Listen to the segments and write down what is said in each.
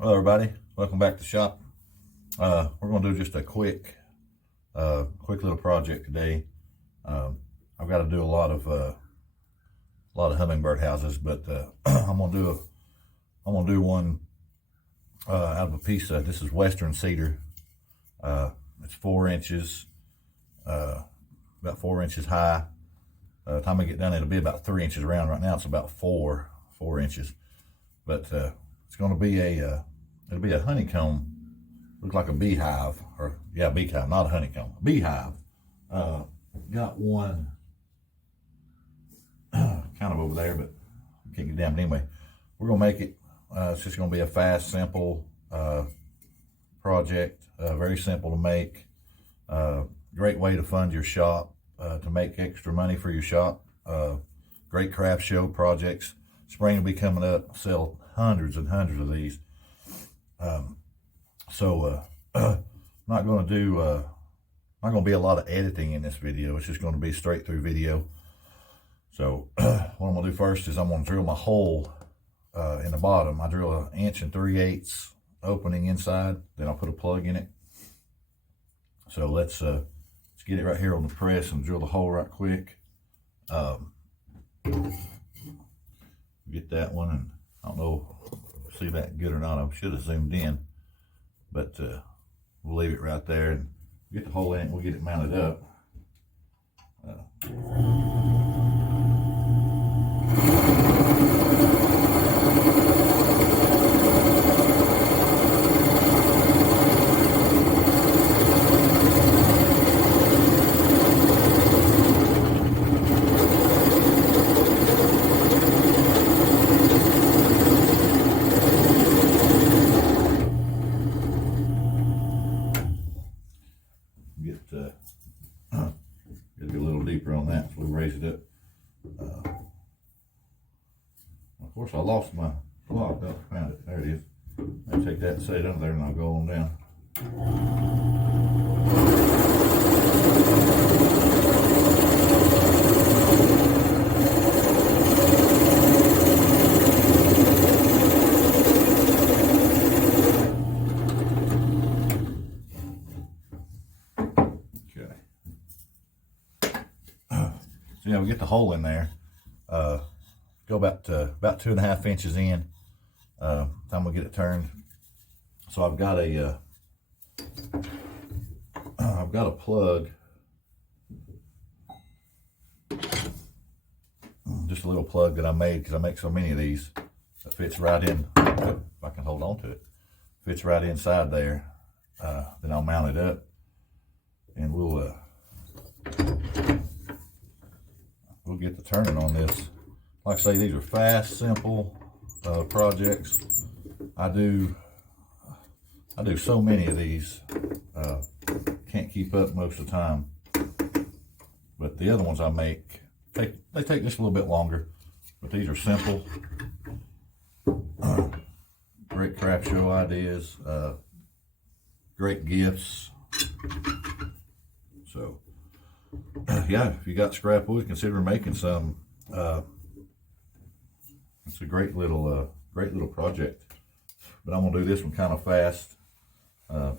Hello everybody, welcome back to the shop. We're going to do just a quick little project today. I've got to do a lot of hummingbird houses, but I'm going to do one out of a piece of, this is Western cedar. It's 4 inches, about 4 inches high. By the time I get done, it'll be about 3 inches around. Right now it's about four inches, but it's going to be it'll be a honeycomb. Looks like a beehive, or yeah, beehive, not a honeycomb, beehive. Got one kind of over there, but can't get down. But anyway, we're gonna make it. It's just gonna be a fast, simple project. Very simple to make. Great way to fund your shop, to make extra money for your shop. Great craft show projects. Spring will be coming up. Sell hundreds and hundreds of these. Not going to be a lot of editing in this video. It's just going to be straight through video. So what I'm going to do first is I'm going to drill my hole in the bottom. I drill 1 3/8 opening inside, then I'll put a plug in it. So let's get it right here on the press and drill the hole right quick. Get that one, and I don't know if you see that good or not. I should have zoomed in, but we'll leave it right there and get the hole in. We'll get it mounted up. Get a little deeper on that, so we raise it up. Of course, I lost my block. I found it. There it is. I'll take that and set it under there, and I'll go on down. So yeah, we get the hole in there. Go about 2.5 inches in. Time we get it turned. So I've got a plug, just a little plug that I made because I make so many of these. That fits right in. If I can hold on to it, fits right inside there. Then I'll mount it up, and we'll get the turning on this. Like I say, these are fast, simple projects. I do so many of these, can't keep up most of the time. But the other ones I make, they take just a little bit longer, but these are simple. Great craft show ideas, great gifts. So yeah, if you got scrap wood, consider making some. It's a great little project. But I'm gonna do this one kind of fast. I've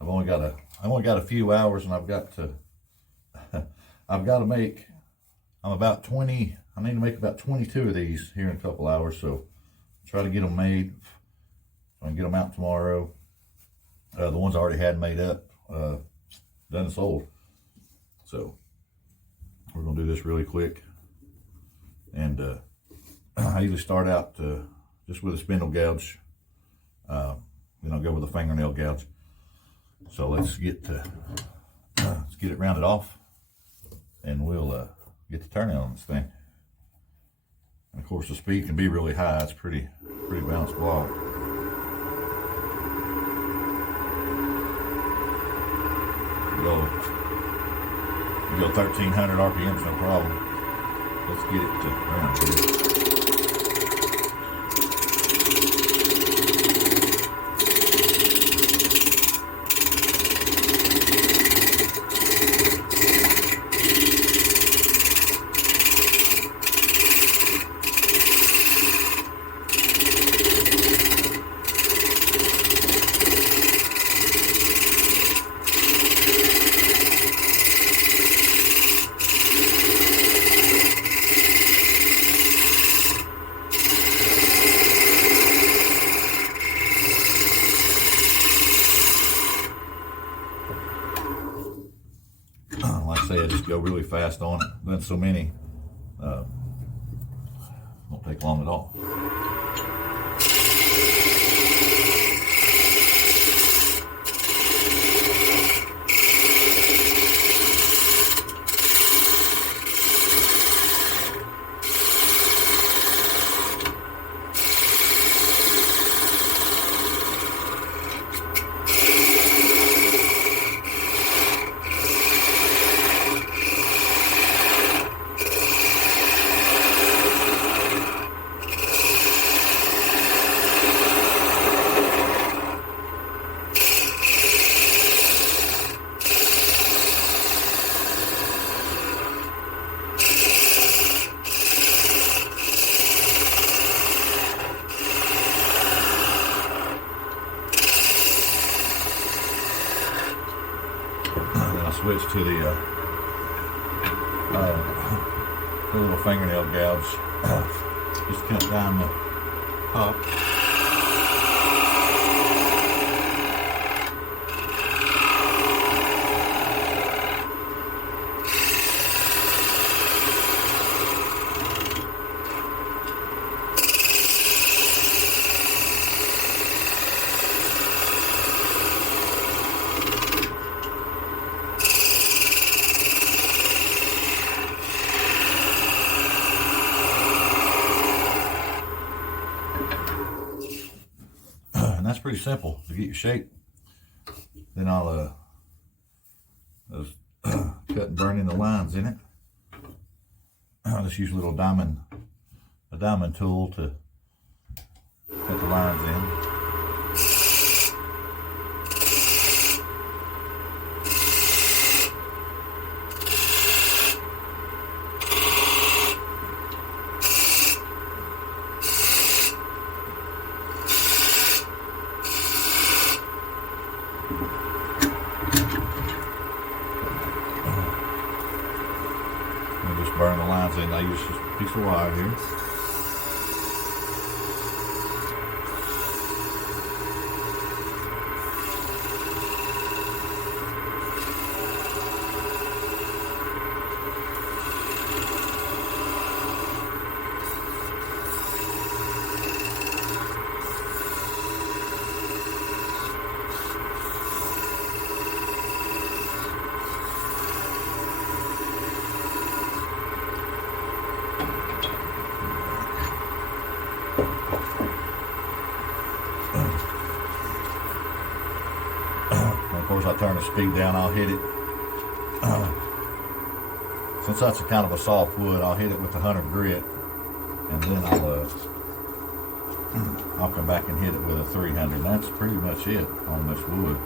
only got a few hours, and I've got to make. I need to make about 22 of these here in a couple hours. So try to get them made. I can get them out tomorrow. The ones I already had made up, done and sold. So we're gonna do this really quick, and I usually start out just with a spindle gouge, then I'll go with a fingernail gouge. So let's get it rounded off, and we'll get the turning on this thing. And of course, the speed can be really high. It's pretty balanced block. You go 1,300 RPMs, no problem. Let's get it around here. go really fast on it. Done so many, won't take long at all. Switch to the little fingernail gouge. Just cut down the top. That's pretty simple to get your shape. Then I'll cut and burn in the lines in it. I'll just use a diamond tool to cut the lines in. Just burn the lines in. I use just a piece of wire here. Of course, I turn the speed down, I'll hit it. Since that's a kind of a soft wood, I'll hit it with the 100 grit, and then I'll come back and hit it with a 300. And that's pretty much it on this wood.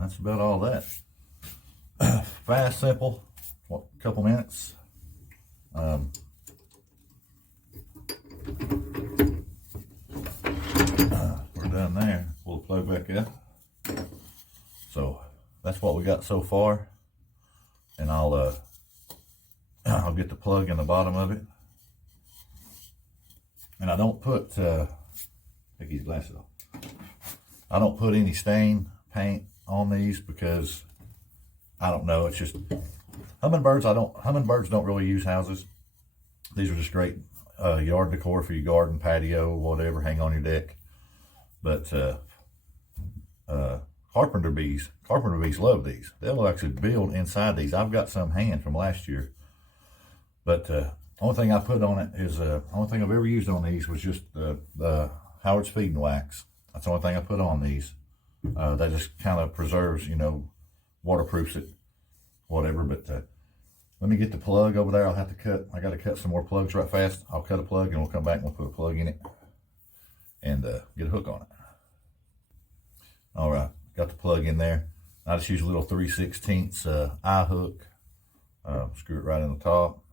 That's about all that. Fast, simple, a couple minutes. We're done there. Pull the plug back up. So that's what we got so far, and I'll get the plug in the bottom of it. And I don't put take these glasses off. I don't put any stain paint on these because I don't know, it's just hummingbirds don't really use houses. These are just great yard decor for your garden, patio, whatever, hang on your deck. But carpenter bees love these. They'll actually build inside these. I've got some hand from last year, but only thing I put on it is only thing I've ever used on these was just the Howard's feeding wax. That's the only thing I put on these. That just kind of preserves, you know, waterproofs it, whatever. But let me get the plug over there. I got to cut some more plugs right fast. I'll cut a plug and we'll come back and we'll put a plug in it and get a hook on it. All right, got the plug in there. I just use a little 3/16 eye hook. Screw it right in the top.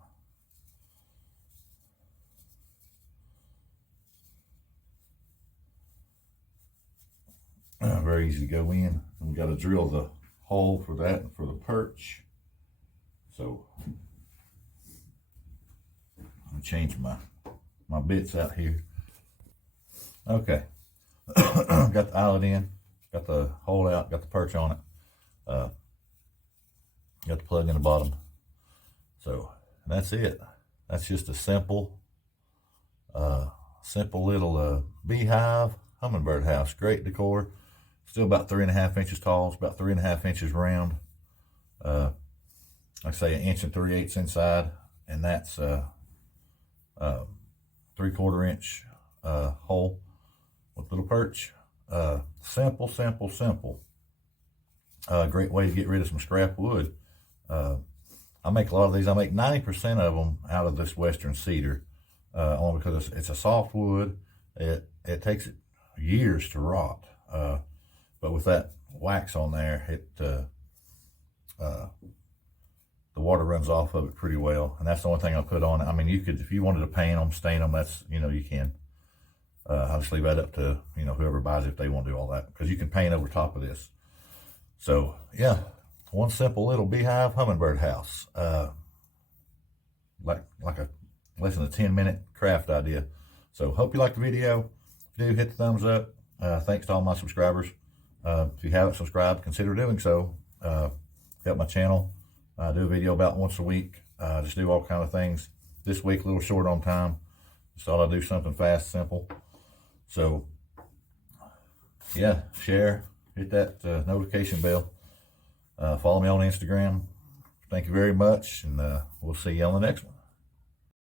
Very easy to go in. And we got to drill the hole for that and for the perch. So I'm change my bits out here. Okay. Got the eyelet in, got the hole out, got the perch on it. Got the plug in the bottom. So that's it. That's just a simple little beehive hummingbird house. Great decor. Still about 3.5 inches tall. It's about 3.5 inches round. Like I say, 1 3/8 inches inside, and that's 3/4 inch hole with little perch. Simple. Great way to get rid of some scrap wood. I make a lot of these. I make 90% of them out of this western cedar, only because it's a soft wood. It takes it years to rot, but with that wax on there, the water runs off of it pretty well, and that's the only thing I put on it. I mean, you could, if you wanted to paint them, stain them, that's, you can. I'll just leave that up to, whoever buys it if they want to do all that, because you can paint over top of this. So yeah, one simple little beehive hummingbird house, like a less than a 10-minute craft idea. So hope you liked the video. If you do, hit the thumbs up. Thanks to all my subscribers. If you haven't subscribed, consider doing so. Help my channel. I do a video about once a week. Just do all kind of things. This week a little short on time. Just thought I'd do something fast, simple. So yeah, share, hit that notification bell. Follow me on Instagram. Thank you very much, and we'll see you on the next one.